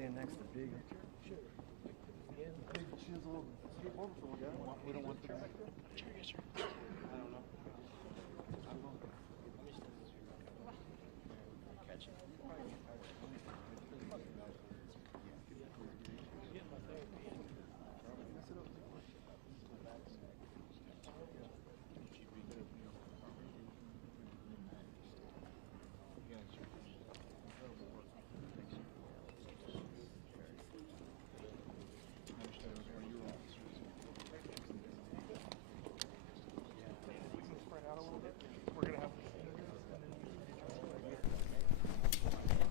stand next to big chiseled orbital guy. We don't want the sure, yes, sir. I don't know. Catch it.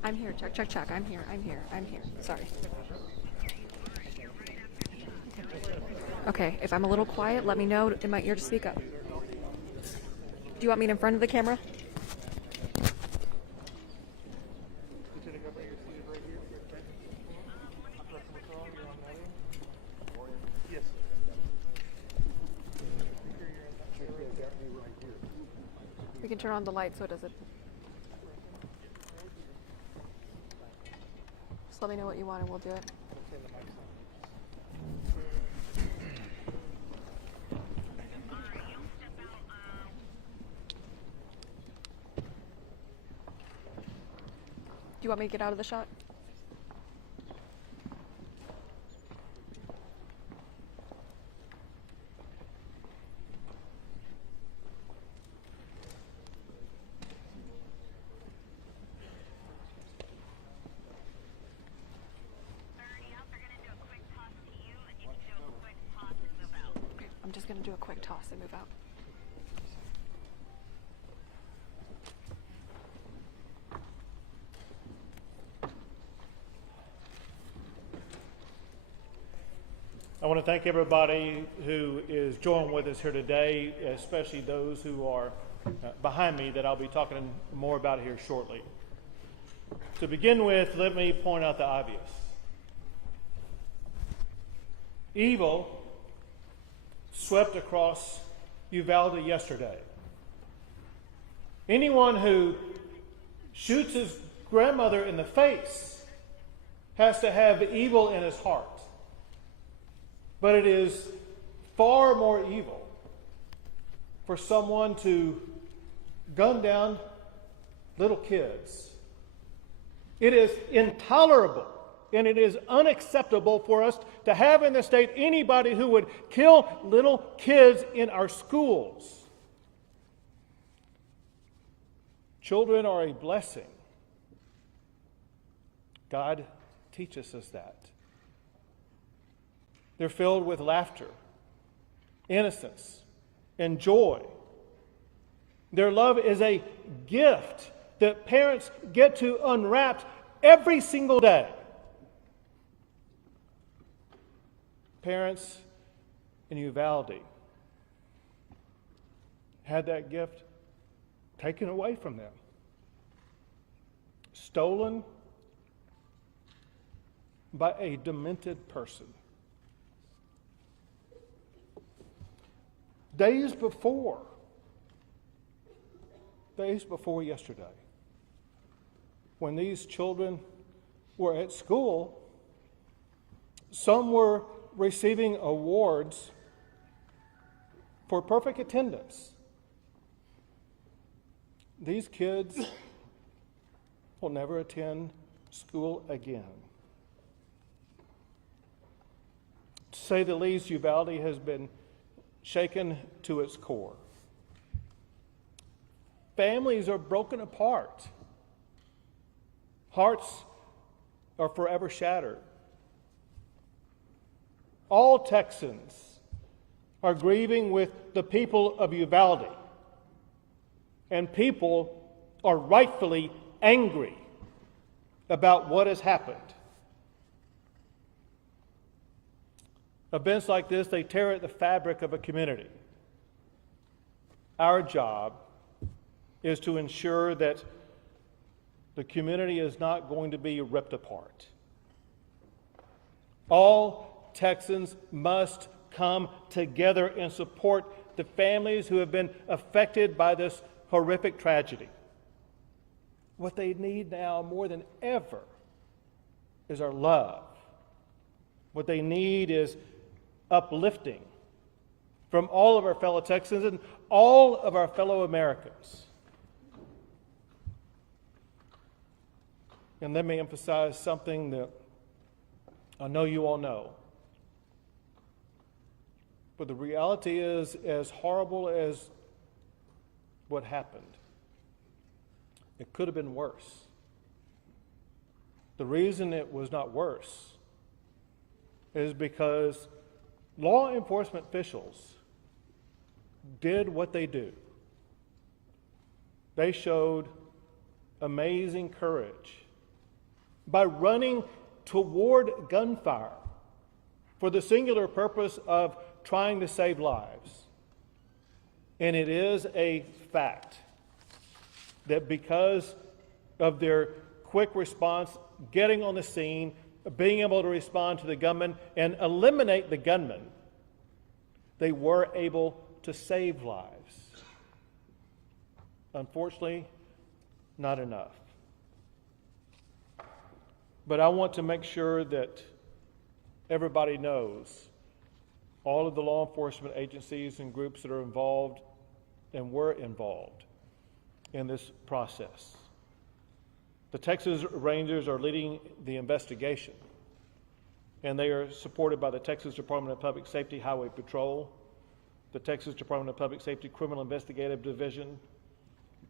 I'm here. Check, check, check. I'm here. Sorry. Okay, if I'm a little quiet, let me know in my ear to speak up. Do you want me in front of the camera? We can turn on the light so it doesn't. Just let me know what you want and we'll do it. Do you want me to get out of the shot? I'm just going to do a quick toss and move out. I want to thank everybody who is joining with us here today, especially those who are behind me that I'll be talking more about here shortly. To begin with, let me point out the obvious. Evil swept across Uvalde yesterday. Anyone who shoots his grandmother in the face has to have evil in his heart. But it is far more evil for someone to gun down little kids. It is intolerable and it is unacceptable for us to have in the state anybody who would kill little kids in our schools. Children are a blessing. God teaches us that. They're filled with laughter, innocence, and joy. Their love is a gift that parents get to unwrap every single day. Parents in Uvalde had that gift taken away from them, stolen by a demented person. Days before yesterday, when these children were at school, some were receiving awards for perfect attendance. These kids will never attend school again. To say the least, Uvalde has been shaken to its core. Families are broken apart. Hearts are forever shattered. All Texans are grieving with the people of Uvalde, and people are rightfully angry about what has happened. Events like this, they tear at the fabric of a community. Our job is to ensure that the community is not going to be ripped apart. All Texans must come together and support the families who have been affected by this horrific tragedy. What they need now more than ever is our love. What they need is uplifting from all of our fellow Texans and all of our fellow Americans. And let me emphasize something that I know you all know. But the reality is, as horrible as what happened, it could have been worse. The reason it was not worse is because law enforcement officials did what they do. They showed amazing courage by running toward gunfire for the singular purpose of trying to save lives. And it is a fact that because of their quick response, getting on the scene, being able to respond to the gunman and eliminate the gunman, they were able to save lives. Unfortunately, not enough. But I want to make sure that everybody knows, all of the law enforcement agencies and groups that are involved and were involved in this process. The Texas Rangers are leading the investigation, and they are supported by the Texas Department of Public Safety Highway Patrol, the Texas Department of Public Safety Criminal Investigative Division,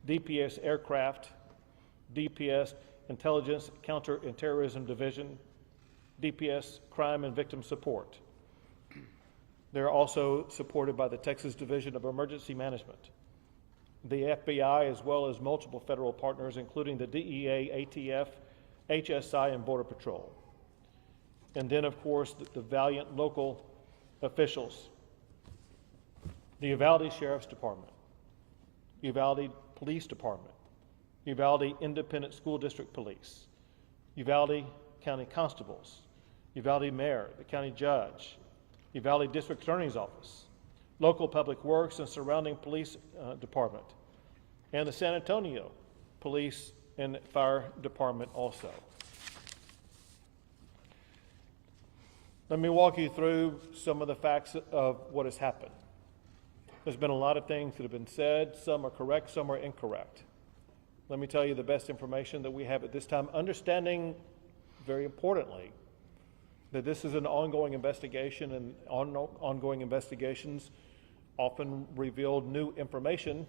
DPS Aircraft, DPS Intelligence Counter and Terrorism Division, DPS Crime and Victim Support. They're also supported by the Texas Division of Emergency Management, the FBI, as well as multiple federal partners, including the DEA, ATF, HSI, and Border Patrol. And then, of course, the valiant local officials, the Uvalde Sheriff's Department, Uvalde Police Department, Uvalde Independent School District Police, Uvalde County Constables, Uvalde Mayor, the County Judge, Uvalde District Attorney's Office, local public works and surrounding police department, and the San Antonio Police and Fire Department also. Let me walk you through some of the facts of what has happened. There's been a lot of things that have been said. Some are correct, some are incorrect. Let me tell you the best information that we have at this time, understanding, very importantly, that this is an ongoing investigation, and ongoing investigations often reveal new information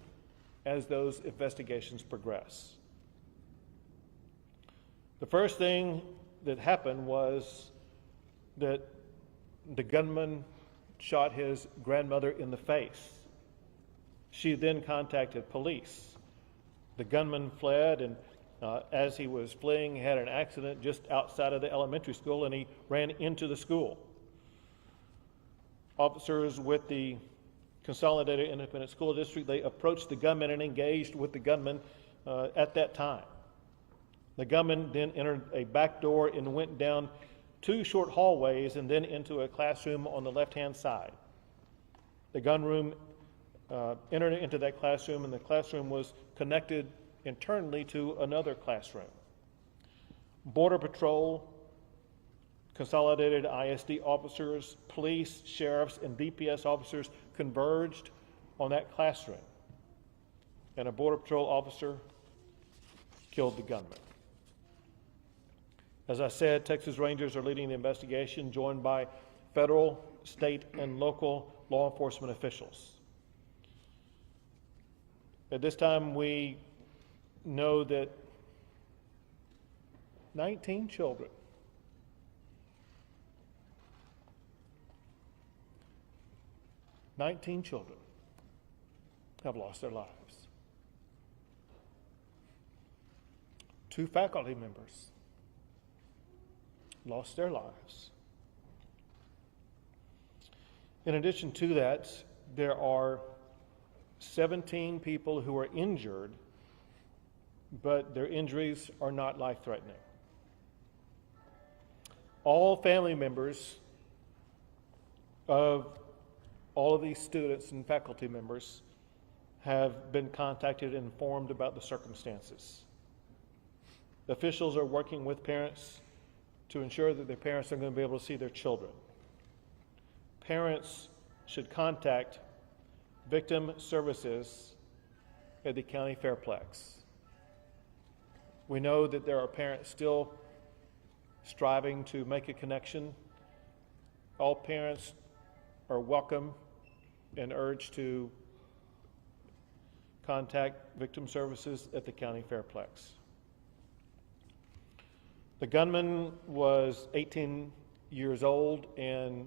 as those investigations progress. The first thing that happened was that the gunman shot his grandmother in the face. She then contacted police. The gunman fled, and as he was fleeing, he had an accident just outside of the elementary school, and he ran into the school. Officers with the Consolidated Independent School District, they approached the gunman and engaged with the gunman at that time. The gunman then entered a back door and went down 2 short hallways and then into a classroom on the left-hand side. The gunman entered into that classroom, and the classroom was connected internally to another classroom. Border Patrol, Consolidated ISD officers, police, sheriffs, and DPS officers converged on that classroom, and a Border Patrol officer killed the gunman. As I said, Texas Rangers are leading the investigation, joined by federal, state, and local law enforcement officials. At this time, we know that 19 children have lost their lives. 2 faculty members lost their lives. In addition to that, there are 17 people who are injured, but their injuries are not life-threatening. All family members of all of these students and faculty members have been contacted and informed about the circumstances. Officials are working with parents to ensure that their parents are going to be able to see their children. Parents should contact victim services at the county fairplex. We know that there are parents still striving to make a connection. All parents are welcome and urged to contact victim services at the county fairplex. The gunman was 18 years old and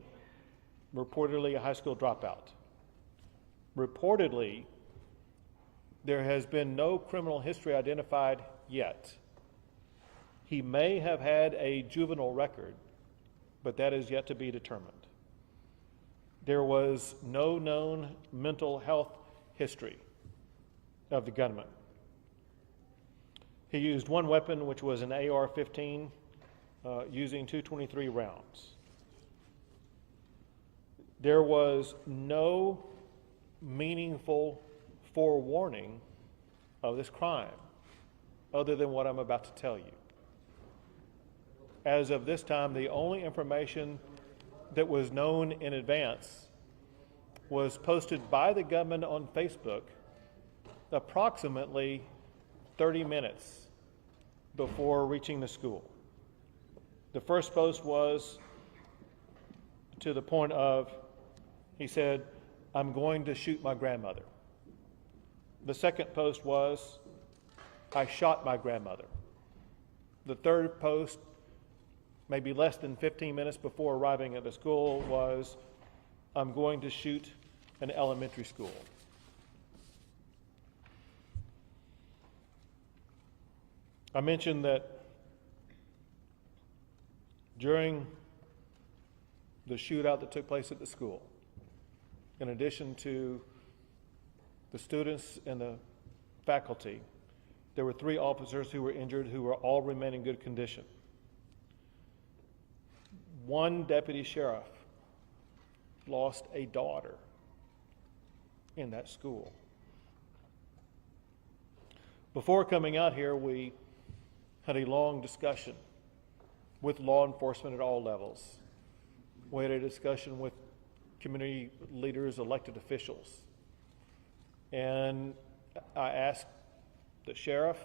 reportedly a high school dropout. Reportedly, there has been no criminal history identified yet. He may have had a juvenile record, but that is yet to be determined. There was no known mental health history of the gunman. He used one weapon, which was an AR-15, using 223 rounds. There was no meaningful forewarning of this crime other than what I'm about to tell you. As of this time, the only information that was known in advance was posted by the gunman on Facebook approximately 30 minutes before reaching the school. The first post was to the point of, he said, "I'm going to shoot my grandmother." The second post was, "I shot my grandmother." The third post, maybe less than 15 minutes before arriving at the school, was, "I'm going to shoot an elementary school." I mentioned that during the shootout that took place at the school, in addition to the students and the faculty, there were 3 officers who were injured who were all remain in good condition. One deputy sheriff lost a daughter in that school. Before coming out here, we had a long discussion with law enforcement at all levels. We had a discussion with community leaders, elected officials. And I asked the sheriff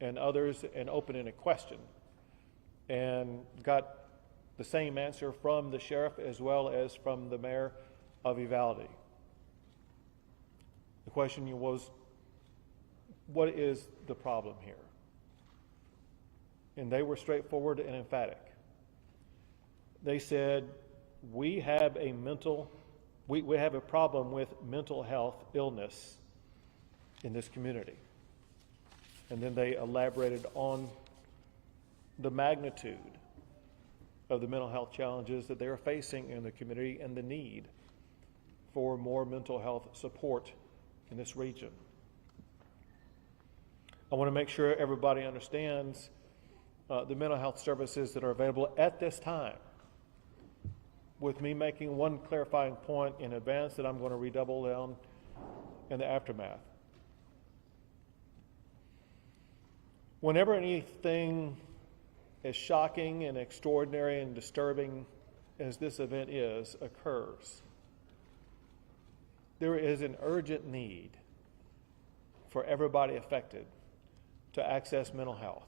and others an open-ended question and got the same answer from the sheriff as well as from the mayor of Uvalde. The question was, what is the problem here? And they were straightforward and emphatic. They said, we have a problem with mental health illness in this community. And then they elaborated on the magnitude of the mental health challenges that they are facing in the community and the need for more mental health support in this region. I want to make sure everybody understands the mental health services that are available at this time, with me making one clarifying point in advance that I'm going to redouble down in the aftermath. Whenever anything as shocking and extraordinary and disturbing as this event occurs, there is an urgent need for everybody affected to access mental health.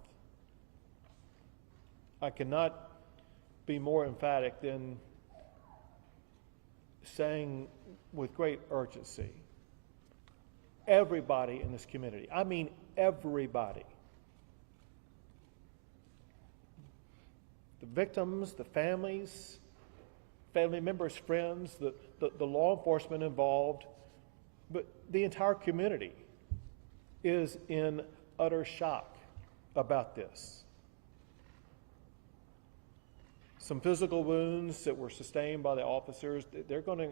I cannot be more emphatic than saying with great urgency, everybody in this community, I mean everybody, the victims, the families, family members, friends, the law enforcement involved, but the entire community is in utter shock about this. Some physical wounds that were sustained by the officers, they're going to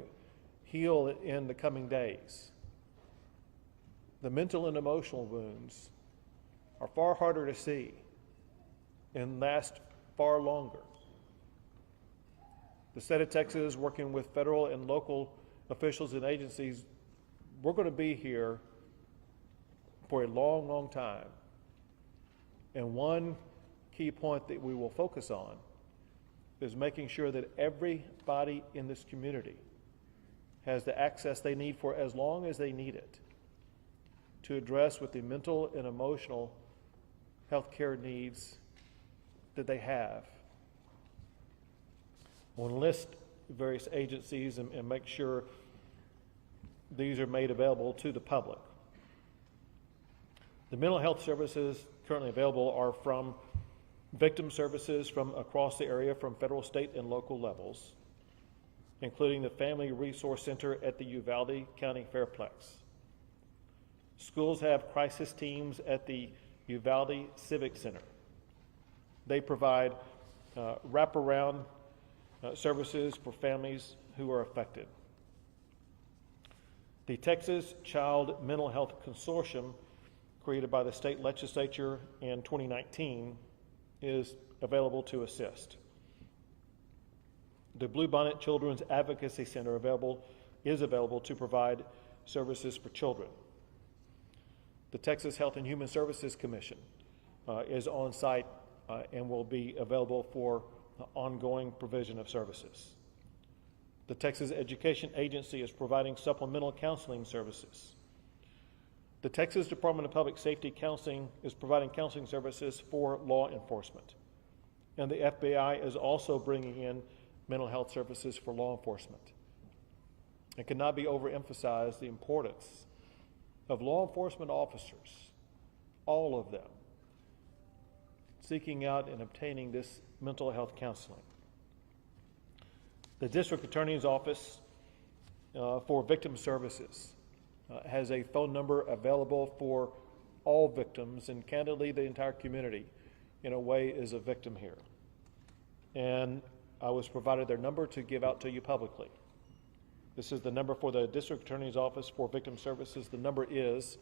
heal in the coming days. The mental and emotional wounds are far harder to see and last far longer. The state of Texas, working with federal and local officials and agencies, we're going to be here for a long, long time. And one key point that we will focus on is making sure that everybody in this community has the access they need for as long as they need it to address with the mental and emotional health care needs that they have. We'll enlist various agencies and make sure these are made available to the public. The mental health services currently available are from victim services from across the area from federal, state, and local levels, including the Family Resource Center at the Uvalde County Fairplex. Schools have crisis teams at the Uvalde Civic Center. They provide wraparound services for families who are affected. The Texas Child Mental Health Consortium, created by the state legislature in 2019, is available to assist. The Bluebonnet Children's Advocacy Center is available to provide services for children. The Texas Health and Human Services Commission is on site and will be available for ongoing provision of services. The Texas Education Agency is providing supplemental counseling services. The Texas Department of Public Safety Counseling is providing counseling services for law enforcement. And the FBI is also bringing in mental health services for law enforcement. It cannot be overemphasized the importance of law enforcement officers, all of them, seeking out and obtaining this mental health counseling. The District Attorney's Office for Victim Services has a phone number available for all victims, and candidly, the entire community, in a way, is a victim here. And I was provided their number to give out to you publicly. This is the number for the District Attorney's Office for Victim Services. The number is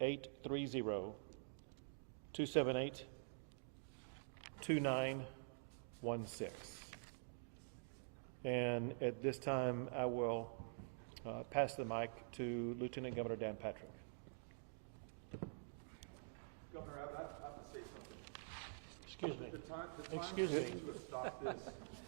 830-278-2916. And at this time, I will pass the mic to Lieutenant Governor Dan Patrick. Governor Abbott, I have to say something. Excuse me. The time Excuse me. to stop this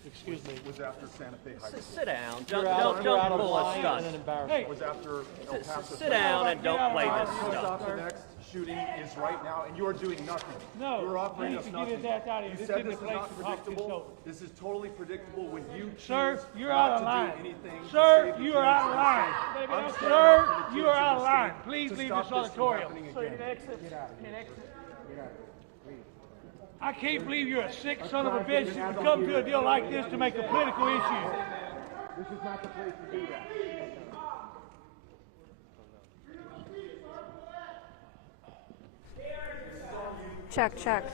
Excuse me. was after Santa Fe High School. Sit down. You're Don't out of pull a line stunt. and an embarrassment. Was after El Paso. Sit down and don't play this To stuff. stop the next shooting is right now, and you are doing nothing. No, you are offering you us need to get nothing. his ass out of here. You This said isn't this the is place not to talk this predictable. over. This is totally predictable when you choose Sir, you're not out of to line. do anything. to Sir, save the you are kids out of and line. I'm standing up Sir, for the you kids are in out of this line. state Please to leave stop this from auditorium. happening So you again. can exit. I can't believe you're a sick son of a bitch that would come to a deal like this to make a political issue. This is not the place to do that. Check, check.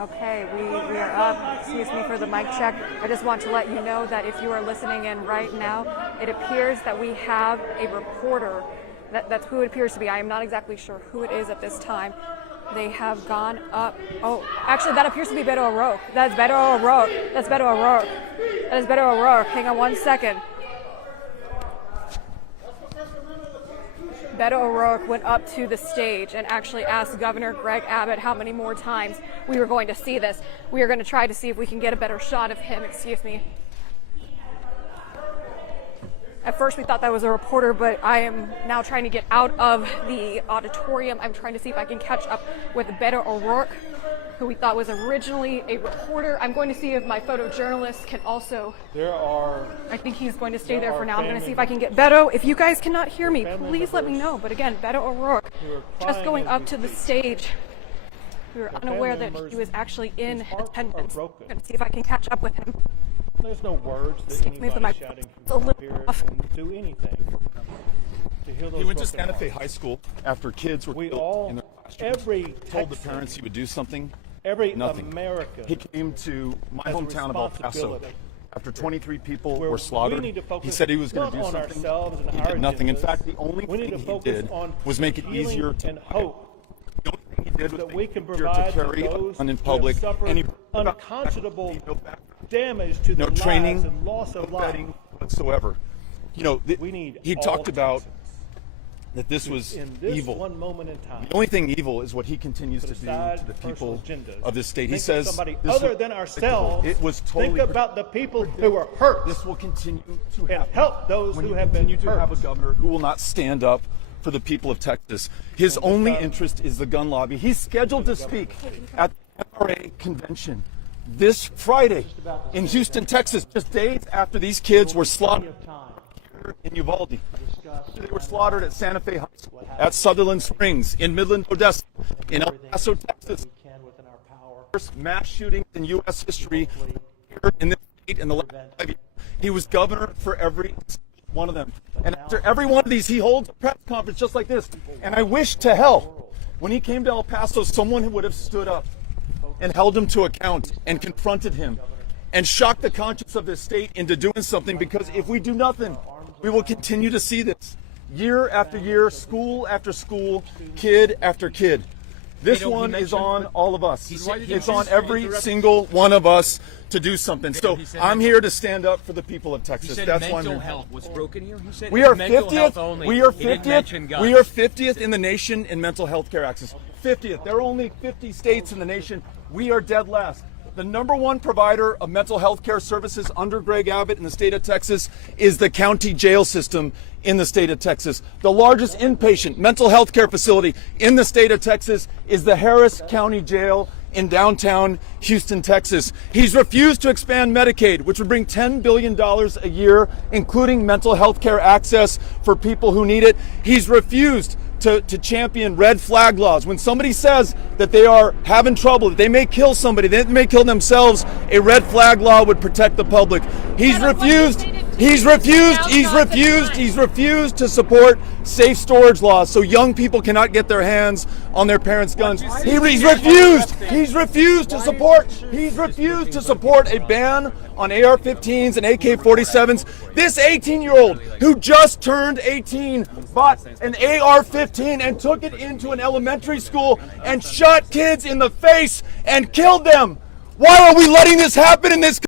Okay, we are up. Excuse me for the mic check. I just want to let you know that if you are listening in right now, it appears that we have a reporter. That's who it appears to be. I am not exactly sure who it is at this time. They have gone up. Oh, actually, that appears to be Beto O'Rourke. That's Beto O'Rourke. That's Beto O'Rourke. That is Beto O'Rourke. Hang on one second. Beto O'Rourke went up to the stage and actually asked Governor Greg Abbott how many more times we were going to see this. We are going to try to see if we can get a better shot of him. Excuse me. At first we thought that was a reporter, but I am now trying to get out of the auditorium. I'm trying to see if I can catch up with Beto O'Rourke, who we thought was originally a reporter. I'm going to see if my photojournalist can also... I think he's going to stay there for now. I'm going to see if I can get Beto. If you guys cannot hear me, please let me know. But again, Beto O'Rourke, just going up to the stage. We were unaware that he was actually in attendance. I'm going to see if I can catch up with him. There's no words that Excuse me for my- anybody shouting from the spirit can do anything to heal those He went to broken Santa Fe hearts. High School after kids were We killed all, in their classrooms. every Told the Texan, parents he would do something. every Nothing. American He came to my has a hometown of El Paso responsibility after 23 people where were slaughtered. we need to focus He said he was going not to do on something. ourselves and He our did nothing. In agendas. fact, the only We need thing to he focus did on was make it healing easier to and hope The only thing he did was that make we it can easier provide to to carry a those gun in who public. have suffered And he unconscionable no background, damage to no their training, lives and loss no of life. vetting whatsoever. You know, We need he all talked about Texans. that this was in this evil. one moment in time. The only thing evil is what he continues to do aside to the personal people agendas. of this state. He Think of says somebody this other was than predictable. ourselves. It was totally Think about the people who are hurt. This will continue to And happen. help those when who you have been continue to hurt. have a governor who will not stand up for the people of Texas. His only interest is the gun lobby. He's scheduled to speak at the NRA convention this Friday in Houston, Texas, just days after these kids were slaughtered here in Uvalde. They were slaughtered at Santa Fe High School, at Sutherland Springs, in Midland, Odessa, in El Paso, Texas. First mass shootings in U.S. history here in this state in the last 5 years. He was governor for every one of them. And after every one of these, he holds a press conference just like this. And I wish to hell, when he came to El Paso, someone would have stood up and held him to account and confronted him and shocked the conscience of this state into doing something, because if we do nothing, we will continue to see this year after year, school after school, kid after kid. This one is on all of us. It's on every single one of us to do something. So I'm here to stand up for the people of Texas. That's why I'm here. Mental health was broken here. He said We are mental health 50th. only. We are He didn't 50th. mention guns. We are 50th in the nation in mental health care access. 50th. There are only 50 states in the nation. We are dead last. The number one provider of mental health care services under Greg Abbott in the state of Texas is the county jail system in the state of Texas. The largest inpatient mental health care facility in the state of Texas is the Harris County Jail in downtown Houston, Texas. He's refused to expand Medicaid, which would bring $10 billion a year, including mental health care access for people who need it. He's refused to champion red flag laws. When somebody says that they are having trouble, that they may kill somebody, they may kill themselves, a red flag law would protect the public. He's refused to support safe storage laws so young people cannot get their hands on their parents' guns. He's refused to support a ban on AR-15s and AK-47s. This 18-year-old who just turned 18 bought an AR-15 and took it into an elementary school and shot kids in the face and killed them. Why are we letting this happen in this country?